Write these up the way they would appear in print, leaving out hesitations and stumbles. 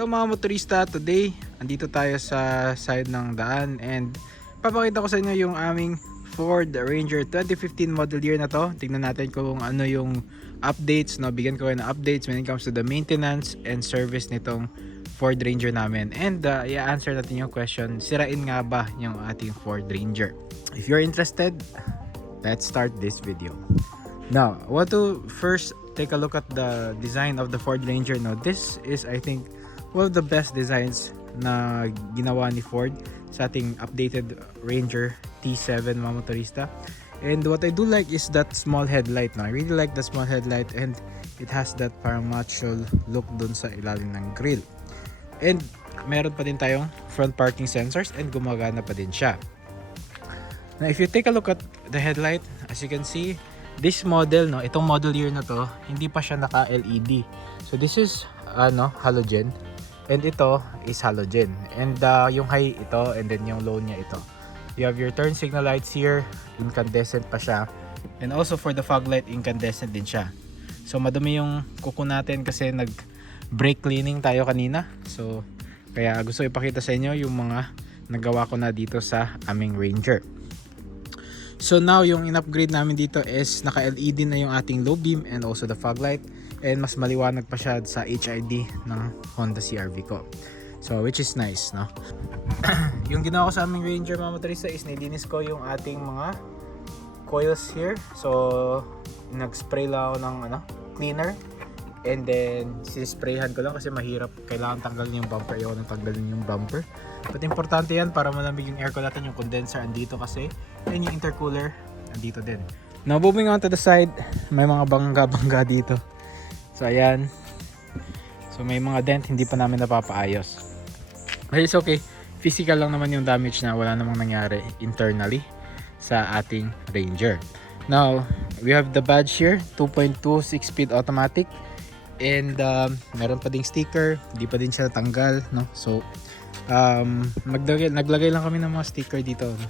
Hello mga motorista, today andito tayo sa side ng daan and papakita ko sa inyo yung aming Ford Ranger 2015 model year na to. Tingnan natin kung ano yung updates, no? Bigyan ko kayo ng updates when it comes to the maintenance and service nitong Ford Ranger namin. And i-answer natin yung question, sirain nga ba yung ating Ford Ranger? If you're interested, let's start this video. Now, I want to first take a look at the design of the Ford Ranger. Now, this is, I think, one of the best designs na ginawa ni Ford sa ating updated Ranger T7 mga motorista. And what I do like is that small headlight. No? I really like the small headlight and it has that parang macho look dun sa ilalim ng grille. And meron pa din tayong front parking sensors and gumagana pa din siya. Now, if you take a look at the headlight, as you can see, this model, no, itong model year na to, hindi pa siya naka-LED. So this is halogen. And ito is halogen. And yung high ito and then yung low niya ito. You have your turn signal lights here. Incandescent pa siya. And also for the fog light, incandescent din siya. So madumi yung kuko natin kasi nag-brake cleaning tayo kanina. So kaya gusto ipakita sa inyo yung mga nagawa ko na dito sa aming Ranger. So now yung in-upgrade namin dito is naka-LED na yung ating low beam and also the fog light. And mas maliwanag pa siya sa HID ng Honda CR-V ko. So which is nice, no? Yung ginawa ko sa aming Ranger mga motorista is nilinis ko yung ating mga coils here. So nag-spray lang ako ng cleaner. And then sisprayhan ko lang kasi mahirap. Kailangan tanggalin yung bumper. Ayaw nang tanggalin yung bumper. But importante yan para malamig yung aircon natin. Yung condenser andito kasi. And yung intercooler andito din. Now moving on to the side, may mga bangga-bangga dito. So ayan. So may mga dent, hindi pa namin napapaayos. But it's okay. Physical lang naman yung damage na wala namang nangyari internally sa ating Ranger. Now, we have the badge here, 2.2 6-speed automatic. And meron pa ding sticker, hindi pa din siya natanggal, no? So naglagay lang kami ng mga sticker dito, no?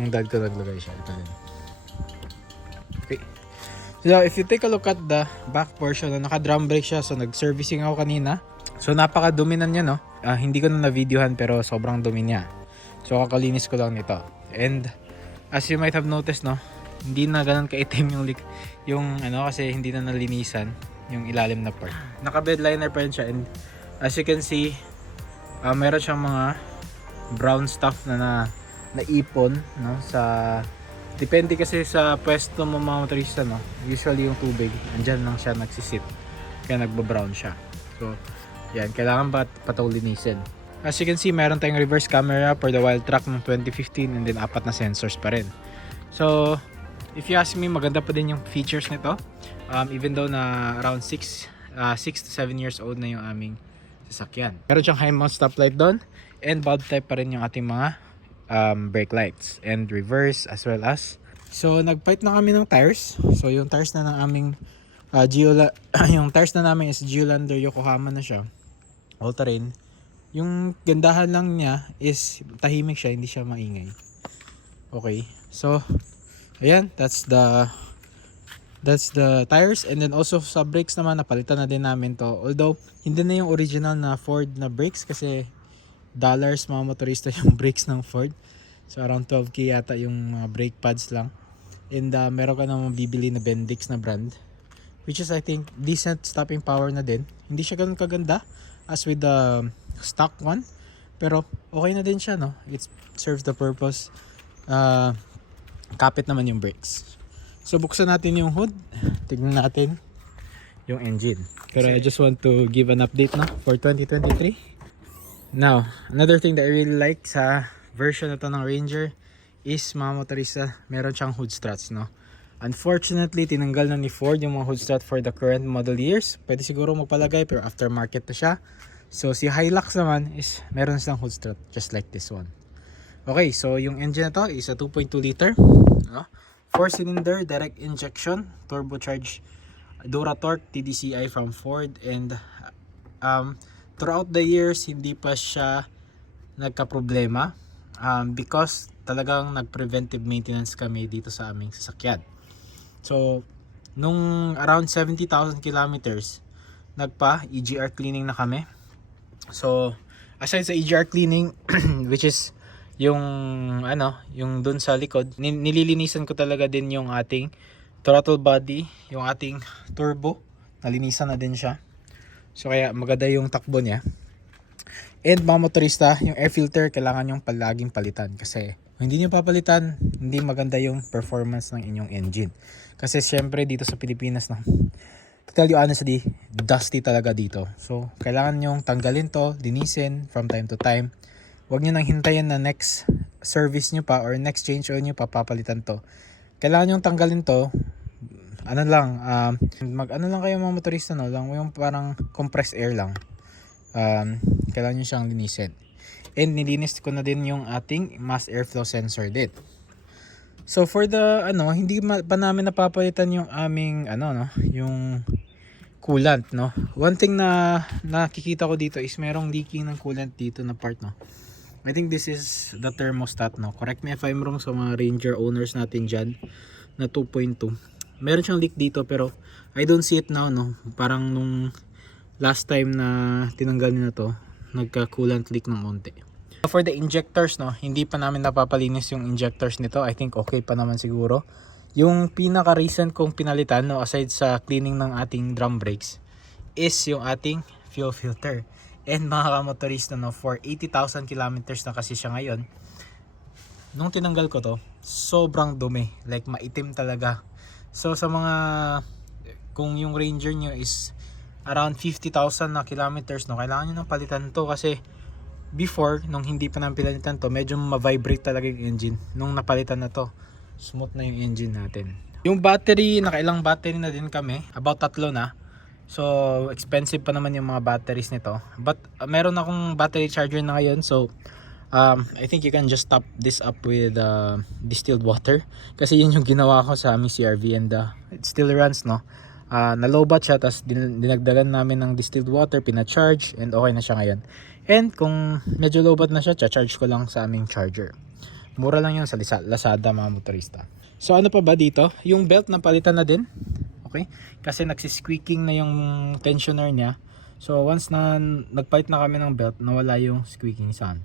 Yung dad ko naglagay siya. Ito din. Okay. So if you take a look at the back portion, naka-drum brake siya. So nag-servicing ako kanina. So napaka-dumi na niya, no? Hindi ko na na-videohan pero sobrang dumi niya. So kakalinis ko lang nito. And as you might have noticed, no, hindi na ganun kaitim yung kasi hindi na nalinisan yung ilalim na part. Naka-bed liner pa rin siya. And as you can see, meron siyang mga brown stuff na naipon, no, sa depende kasi sa pwesto mo mga motorista, no. Usually yung tubig andyan lang siya nagsisit kaya nagba-brown siya. So yan, kailangan patulinisin. As you can see, meron tayong reverse camera for the wild track ng 2015 and then 4 na sensors pa rin. So if you ask me, maganda pa din yung features nito. Even though na around 6 to 7 years old na yung aming sasakyan. Meron siyang high mount stoplight doon and bulb type pa rin yung ating mga brake lights and reverse as well as. So nagpalit na kami ng tires. So yung tires na ng aming yung tires na namin is Geolander Yokohama na siya, all terrain. Yung gandahan lang niya is tahimik siya, hindi siya maingay. Okay, so ayan, that's the tires. And then also sa brakes naman, napalitan na din namin to, although hindi na yung original na Ford na brakes kasi dollars mga motorista yung brakes ng Ford. So around 12k yata yung mga brake pads lang. And meron ka naman bibili na Bendix na brand, which is I think decent stopping power na din. Hindi siya ganun kaganda as with the stock one, pero okay na din siya, no? It serves the purpose. Kapit naman yung brakes. So buksan natin yung hood, tignan natin yung engine. Pero I just want to give an update, no, for 2023. Now, another thing that I really like sa version na to ng Ranger is mga motorista, meron siyang hood struts, no. Unfortunately, tinanggal na ni Ford yung mga hood strut for the current model years. Pwede siguro magpalagay pero aftermarket na siya. So si Hilux naman is meron silang hood strut just like this one. Okay, so yung engine na to is a 2.2 liter, no? 4-cylinder direct injection turbocharged Duratorq TDCi from Ford. And throughout the years hindi pa siya nagka-problema because talagang nag-preventive maintenance kami dito sa aming sasakyan. So nung around 70,000 kilometers nagpa EGR cleaning na kami. So aside sa EGR cleaning which is yung yung dun sa likod, nililinisan ko talaga din yung ating throttle body, yung ating turbo, nalinisan na din siya. So kaya maganda yung takbo niya. And mga motorista, yung air filter kailangan yung palaging palitan kasi kung hindi nyo papalitan, hindi maganda yung performance ng inyong engine. Kasi syempre dito sa Pilipinas na, to tell you honestly, dusty talaga dito. So kailangan nyo tanggalin to, linisin from time to time. Huwag nyo nang hintayin na next service nyo pa or next change oil nyo pa papalitan to. Kailangan nyo tanggalin to. Mag kayo mga motorista, no, lang yung parang compressed air lang. Kailangan nyo siyang linisin. And nilinis ko na din yung ating mass airflow sensor din. So for the hindi pa namin napapalitan yung aming yung coolant, no. One thing na nakikita ko dito is merong leaking ng coolant dito na part, no. I think this is the thermostat, no. Correct me if I'm wrong sa mga Ranger owners natin dyan na 2.2. Meron siyang leak dito pero I don't see it now, no. Parang nung last time na tinanggal niya na to, nagka-coolant leak ng onte. For the injectors, no, hindi pa namin napapalinis yung injectors nito. I think okay pa naman siguro. Yung pinaka-recent kong pinalitan, no, aside sa cleaning ng ating drum brakes, is yung ating fuel filter. And mga kamotorista, no, for 80,000 kilometers na kasi siya ngayon, nung tinanggal ko to, sobrang dumi. Like maitim talaga. So sa mga, kung yung Ranger nyo is around 50,000 na kilometers, no, kailangan nyo nang palitan to kasi before, nung hindi pa namin pinalitan to, medyo ma-vibrate talaga yung engine. Nung napalitan na to, smooth na yung engine natin. Yung battery, nakailang battery na din kami, about 3 na. So expensive pa naman yung mga batteries nito, but meron akong battery charger na ngayon. So I think you can just top this up with distilled water kasi yun yung ginawa ko sa aming CRV and it still runs, no. Na-lowbat siya, tapos dinagdagan namin ng distilled water, pina-charge, and okay na siya ngayon. And kung medyo lowbat na siya, charge ko lang sa aming charger. Mura lang yun sa Lazada, mga motorista. So ano pa ba dito? Yung belt na palitan na din. Okay? Kasi nagsisqueaking na yung tensioner niya. So once na nagpalit na kami ng belt, nawala yung squeaking sound.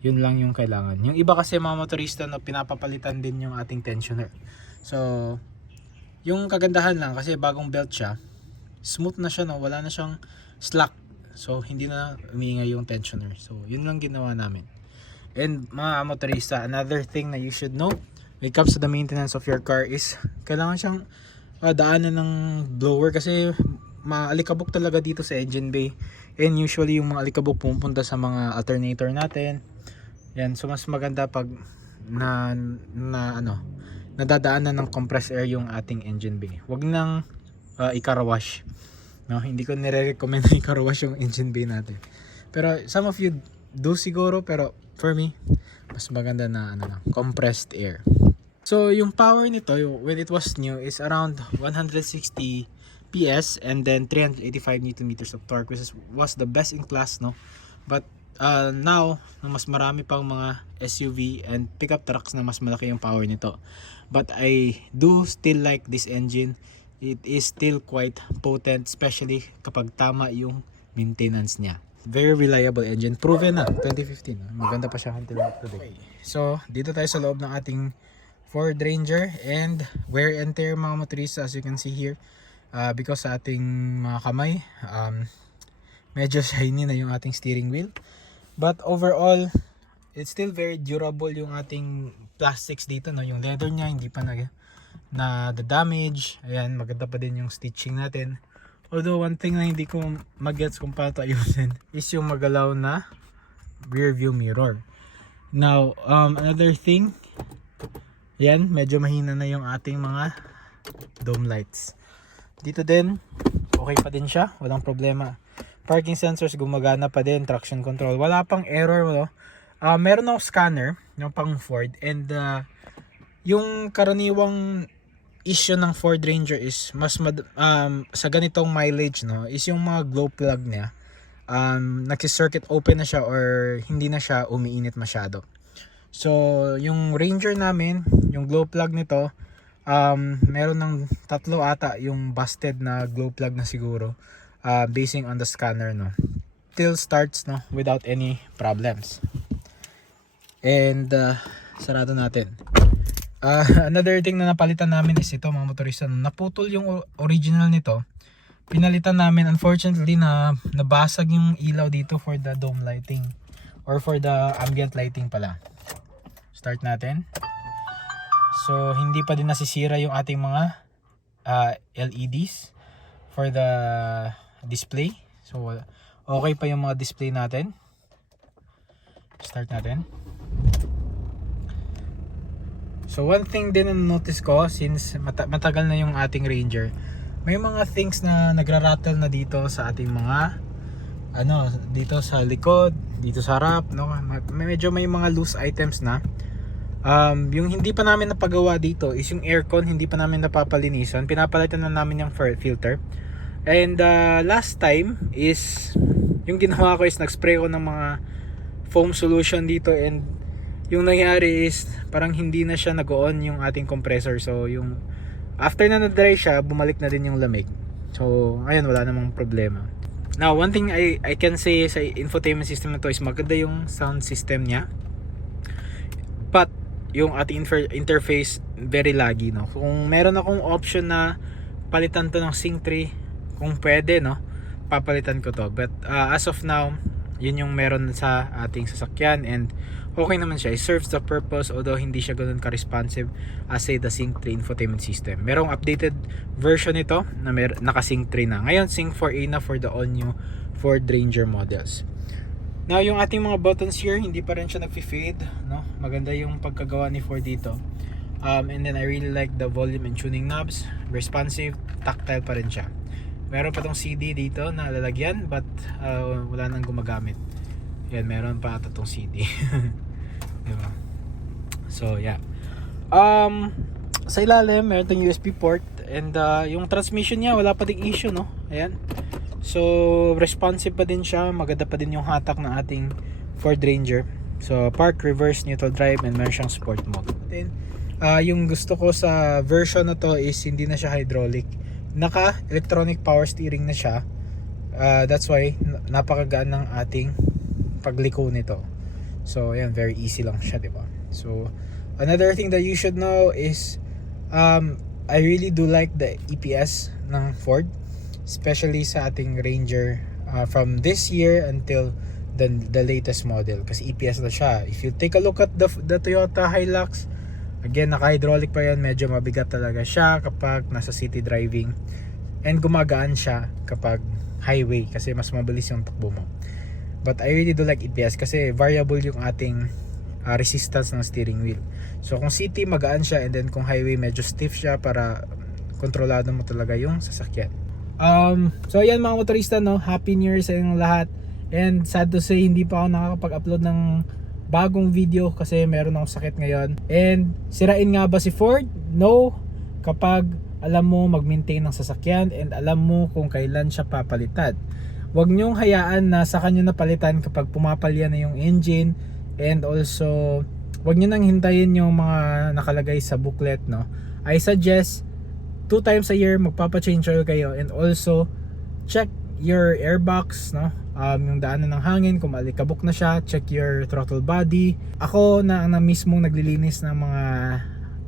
Yun lang yung kailangan. Yung iba kasi mga motorista na pinapapalitan din yung ating tensioner. So yung kagandahan lang kasi bagong belt siya, smooth na siya, no? Wala na siyang slack. So hindi na umiingay yung tensioner. So yun lang ginawa namin. And mga motorista, another thing na you should know when it comes to the maintenance of your car is kailangan siyang daanan ng blower kasi maalikabok talaga dito sa engine bay. And usually yung mga alikabok pupunta sa mga alternator natin. Yan, so mas maganda pag nadadaanan ng compressed air yung ating engine bay. Huwag nang i-car-wash. No, hindi ko nire-recommend na i-car-wash yung engine bay natin. Pero some of you do siguro, pero for me, mas maganda na compressed air. So yung power nito, when it was new, is around 160 PS and then 385 Nm of torque, which was the best in class, no. But now, mas marami pang mga SUV and pickup trucks na mas malaki yung power nito. But I do still like this engine. It is still quite potent, especially kapag tama yung maintenance niya. Very reliable engine. Proven na, 2015. Maganda pa siya until today. So, dito tayo sa loob ng ating Ford Ranger and wear and tear, mga motorista, as you can see here. Because sa ating mga kamay, medyo shiny na yung ating steering wheel. But overall, it's still very durable yung ating plastics dito, no. Yung leather niya hindi pa na damage. Ayan, maganda pa din yung stitching natin. Although one thing na hindi ko mag-gets kung paano ito ayusin is yung magalaw na rear view mirror. Now, another thing, yan, medyo mahina na yung ating mga dome lights. Dito din, okay pa din siya, walang problema. Parking sensors gumagana pa din, traction control, wala pang error, no? Meron akong scanner yung pang Ford, and yung karaniwang issue ng Ford Ranger is sa ganitong mileage, no, is yung mga glow plug niya nagsi-circuit open na siya or hindi na siya umiinit masyado. So yung Ranger namin, yung glow plug nito, meron ng 3 ata yung busted na glow plug na siguro, basing on the scanner, no. till starts, no, without any problems. And sarado natin. Another thing na napalitan namin is ito mga motorista, naputol yung original nito. Pinalitan namin, unfortunately na nabasag yung ilaw dito for the dome lighting or for the ambient lighting pala. Start natin. So hindi pa din nasisira yung ating mga LEDs for the display. So okay pa yung mga display natin. Start natin. So one thing din na notice ko, since matagal na yung ating Ranger, may mga things na nagra-rattle na dito sa ating mga dito sa likod, dito sa harap, no? Medyo may mga loose items na. Yung hindi pa namin napagawa dito is yung aircon, hindi pa namin napapalinisan. Pinapalitan na namin yung filter. And last time is yung ginawa ko is nag-spray ko ng mga foam solution dito, and yung nangyari is parang hindi na siya nag-on yung ating compressor. So yung after na na-dry siya, bumalik na din yung lamig. So ayun, wala namang problema. Now one thing I can say sa infotainment system na to is maganda yung sound system niya, but yung ating interface very laggy, no. Kung meron akong option na palitan to ng Sync 3, kung pwede, no, papalitan ko to. But as of now, yun yung meron sa ating sasakyan, and okay naman siya. It serves the purpose, although hindi siya ganoon ka-responsive as say the Sync 3 infotainment system. Merong updated version nito na naka-Sync 3 na. Ngayon Sync 4A na for the all new Ford Ranger models. Now yung ating mga buttons here, hindi pa rin siya nag-fade, no? Maganda yung pagkagawa ni Ford dito. And then I really like the volume and tuning knobs. Responsive, tactile pa rin siya. Meron pa tong CD dito na lalagyan, but wala nang gumagamit. Yan, meron pa ata tong CD. Diba? So yeah. Sa ilalim meron tong USB port, and yung transmission niya wala pa ding issue, no. Ayan. So responsive pa din siya, maganda pa din yung hatak ng ating Ford Ranger. So park, reverse, neutral drive, and meron siyang sport mode. Then yung gusto ko sa version na to is hindi na siya hydraulic. Naka electronic power steering na siya. That's why napakagaan ng ating pagliko nito. So ayan, very easy lang siya, diba? So another thing that you should know is I really do like the EPS ng Ford, especially sa ating Ranger from this year until the latest model, kasi EPS na siya. If you take a look at the Toyota Hilux, again, naka-hydraulic pa yan. Medyo mabigat talaga siya kapag nasa city driving, and gumagaan siya kapag highway kasi mas mabilis yung takbo mo. But I really do like EPS kasi variable yung ating resistance ng steering wheel. So kung city, magaan siya, and then kung highway, medyo stiff siya para kontrolado mo talaga yung sasakyan. So ayan mga motorista, no, Happy New Year sa inyong lahat. And sad to say, hindi pa ako nakakapag-upload ng bagong video kasi meron akong sakit ngayon. And sirain nga ba si Ford? No, kapag alam mo mag-maintain ng sasakyan and alam mo kung kailan siya papalitan. Huwag nyong hayaan na sa kanya napalitan kapag pumapalya na yung engine, and also huwag nyo nang hintayin yung mga nakalagay sa booklet, no. I suggest 2 times a year magpapa-change oil kayo, and also check your airbox, no. Yung daanan ng hangin, kung malikabok na siya, check your throttle body. Ako na ang mismong naglilinis ng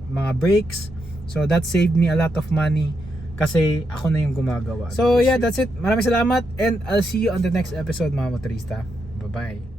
mga brakes, so that saved me a lot of money kasi ako na yung gumagawa. So yeah, that's it. Maraming salamat, and I'll see you on the next episode mga motorista. Bye bye.